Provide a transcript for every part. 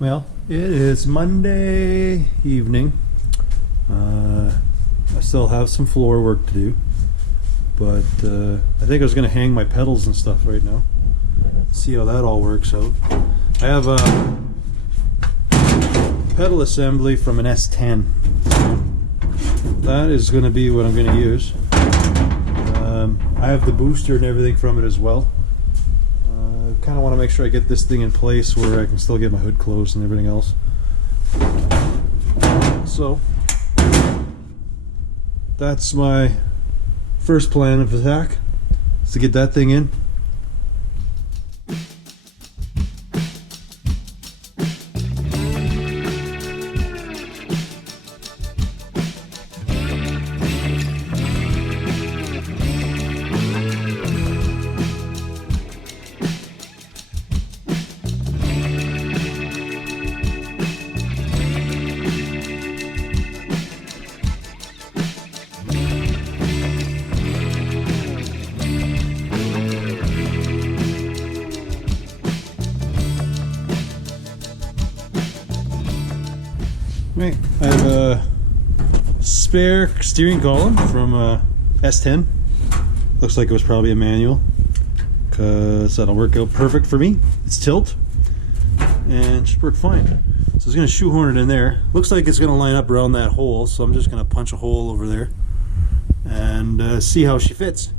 Well, it is Monday evening. I still have some floor work to do, but I think I was going to hang my pedals and stuff right now. See how that all works out. I have a pedal assembly from an S10. That is going to be what I'm going to use. I have the booster and everything from it as well. Kind of want to make sure I get this thing in place where I can still get my hood closed and everything else. So that's my first plan of attack, is to get that thing in. Right, I have a spare steering column from S10. Looks like it was probably a manual, because that'll work out perfect for me. It's tilt and should work fine. So I was going to shoehorn it in there. Looks like it's going to line up around that hole, so I'm just going to punch a hole over there and see how she fits.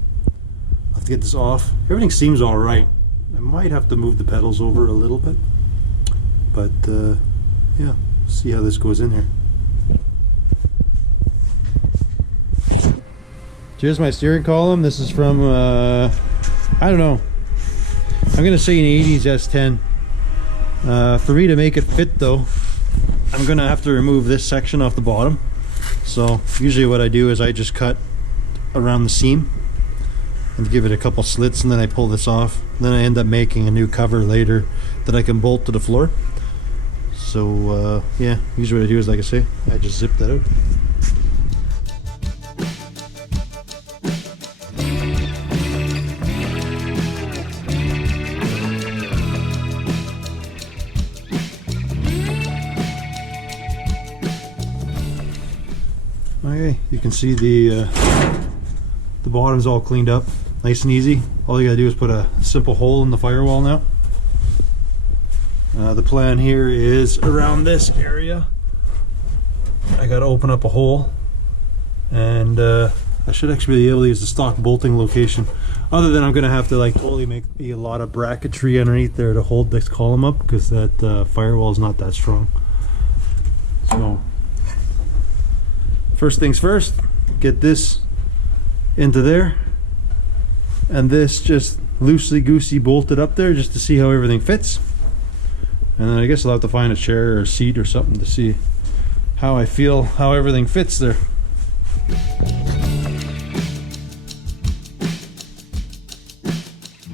I'll have to get this off. Everything seems all right. I might have to move the pedals over a little bit, but yeah. See how this goes in here. Here's my steering column. This is from I don't know, I'm gonna say an 80s S10. For me to make it fit though, I'm gonna have to remove this section off the bottom. So usually what I do is I just cut around the seam and give it a couple slits, and then I pull this off. Then I end up making a new cover later that I can bolt to the floor. So yeah, usually what I do is, like I say, I just zip that out. Okay, you can see the bottom's all cleaned up, nice and easy. All you gotta do is put a simple hole in the firewall now. The plan here is around this area. I got to open up a hole, and I should actually be able to use the stock bolting location. Other than I'm going to have to like totally make a lot of bracketry underneath there to hold this column up, because that firewall is not that strong. So first things first, get this into there, and this just loosely goosey bolted up there just to see how everything fits. And then I guess I'll have to find a chair or a seat or something to see how I feel, how everything fits there.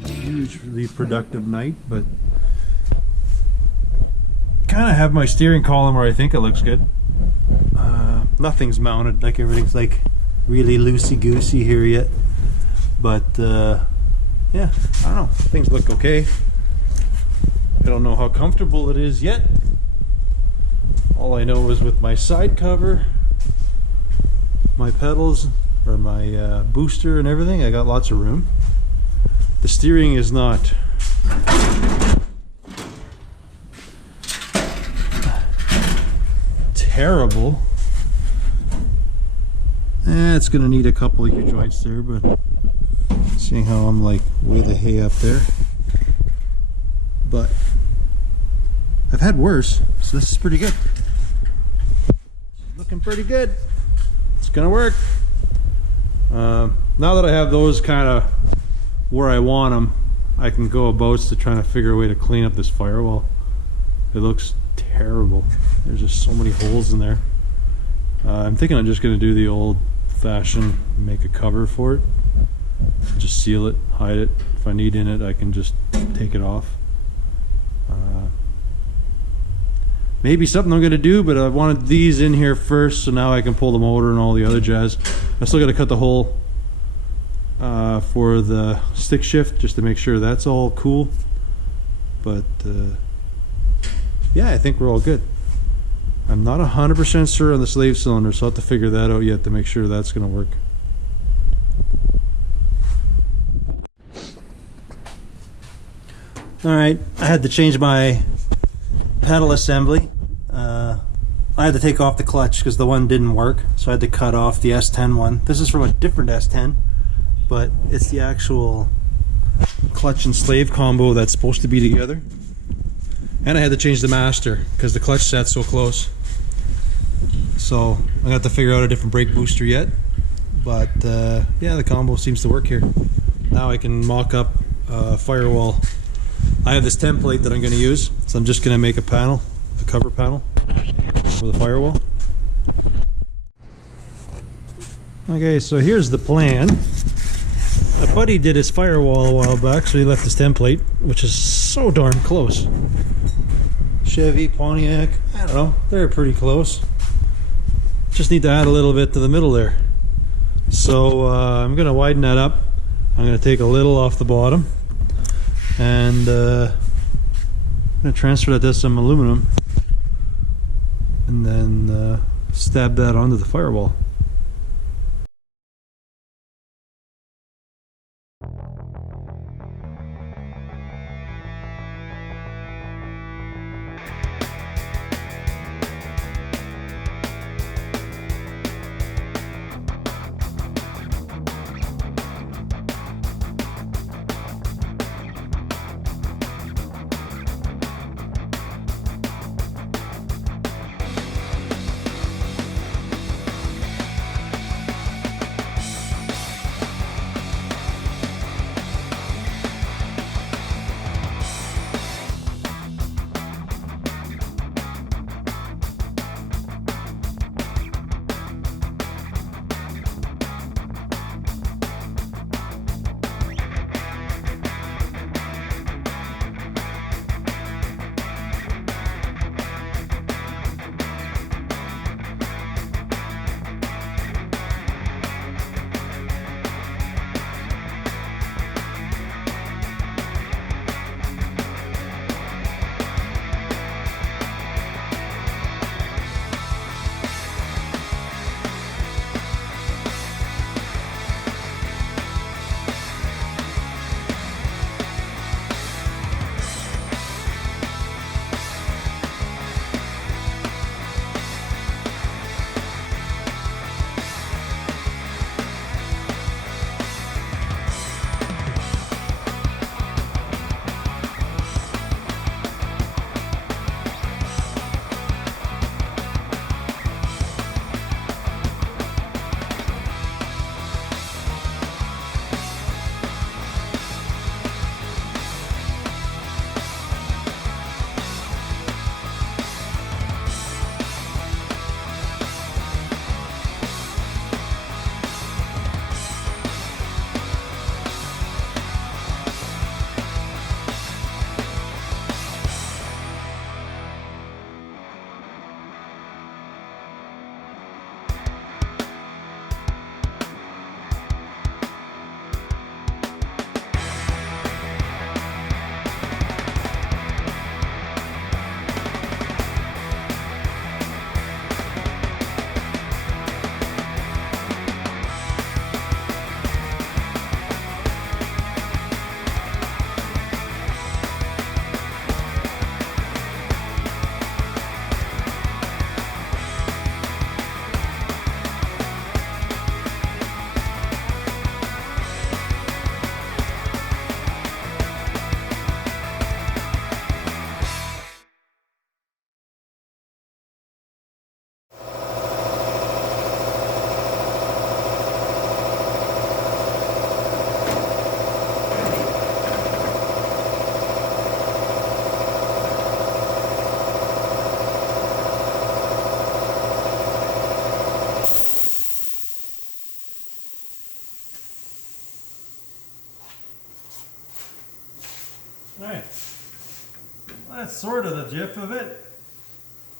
Hugely productive night, but kind of have my steering column where I think it looks good. Nothing's mounted, like everything's like really loosey-goosey here yet. But yeah, I don't know, things look okay. I don't know how comfortable it is yet. All I know is with my side cover, my pedals, or my booster and everything, I got lots of room. The steering is not terrible. It's gonna need a couple of U-joints there, but seeing how I'm like way the hay up there. But I've had worse, so this is pretty good. Looking pretty good. It's gonna work. Now that I have those kind of where I want them, I can go about to trying to figure a way to clean up this firewall. It looks terrible. There's just so many holes in there. I'm thinking I'm just gonna do the old-fashioned, make a cover for it. Just seal it, hide it. If I need in it, I can just take it off. Maybe something I'm going to do, but I wanted these in here first, so now I can pull the motor and all the other jazz. I still got to cut the hole for the stick shift just to make sure that's all cool. But yeah, I think we're all good. I'm not 100% sure on the slave cylinder, so I'll have to figure that out yet to make sure that's going to work. Alright, I had to change my pedal assembly. I had to take off the clutch because the one didn't work, so I had to cut off the S10 one. This is from a different S10, but it's the actual clutch and slave combo that's supposed to be together. And I had to change the master because the clutch sat so close. So I got to figure out a different brake booster yet, but yeah, the combo seems to work here. Now I can mock up firewall. I have this template that I'm going to use, so I'm just going to make a panel, a cover panel for the firewall. Okay, so here's the plan. A buddy did his firewall a while back, so he left his template, which is so darn close. Chevy, Pontiac, I don't know, they're pretty close. Just need to add a little bit to the middle there. So I'm going to widen that up. I'm going to take a little off the bottom, and I'm going to transfer that to some aluminum, and then stab that onto the firewall. Alright, well, that's sort of the gist of it.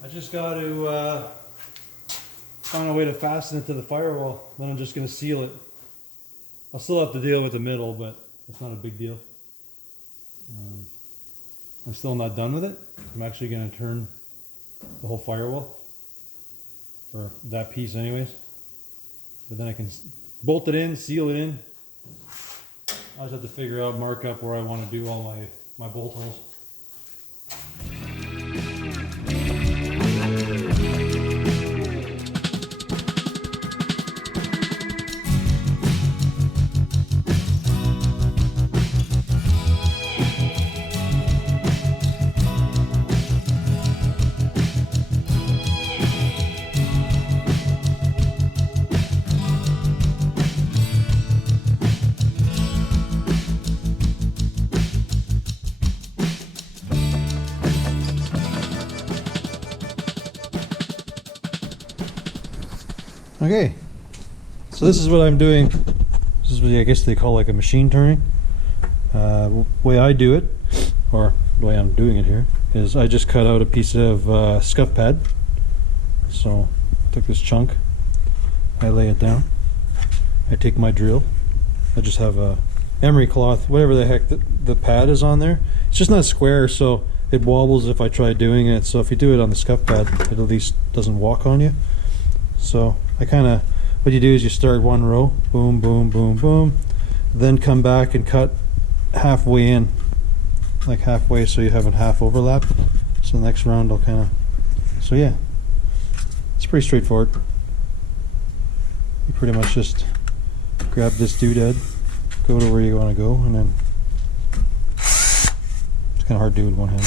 I just got to find a way to fasten it to the firewall, then I'm just going to seal it. I'll still have to deal with the middle, but it's not a big deal. I'm still not done with it. I'm actually going to turn the whole firewall, or that piece anyways. But then I can bolt it in, seal it in. I just have to figure out, mark up where I want to do all my bolt holes. Okay, so this is what I'm doing. This is what I guess they call like a machine turning. Way I do it, or the way I'm doing it here, is I just cut out a piece of scuff pad. So I took this chunk, I lay it down, I take my drill, I just have a emery cloth, whatever the heck the pad is on there. It's just not square, so it wobbles if I try doing it. So if you do it on the scuff pad, it at least doesn't walk on you. So I kind of, what you do is you start one row, boom, boom, boom, boom, then come back and cut halfway in, like halfway, so you have a half overlap. So the next round I'll kind of, so yeah, it's pretty straightforward. You pretty much just grab this doodad, go to where you want to go, and then it's kind of hard to do with one hand.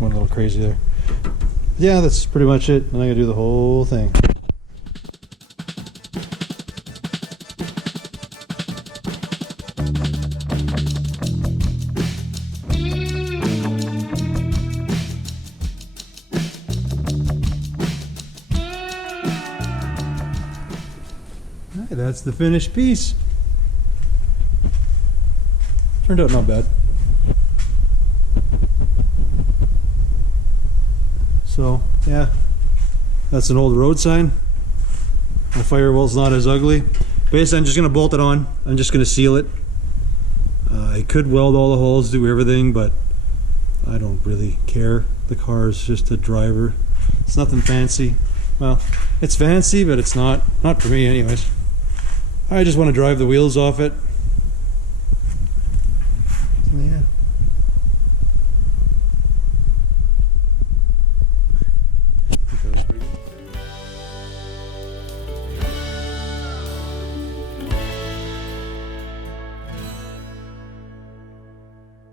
Went a little crazy there. Yeah, that's pretty much it. And I gotta do the whole thing. Alright, that's the finished piece. Turned out not bad. So yeah, that's an old road sign. My firewall's not as ugly. Basically, I'm just gonna bolt it on. I'm just gonna seal it. I could weld all the holes, do everything, but I don't really care. The car is just a driver. It's nothing fancy. Well, it's fancy, but it's not for me anyways. I just want to drive the wheels off it. So, yeah.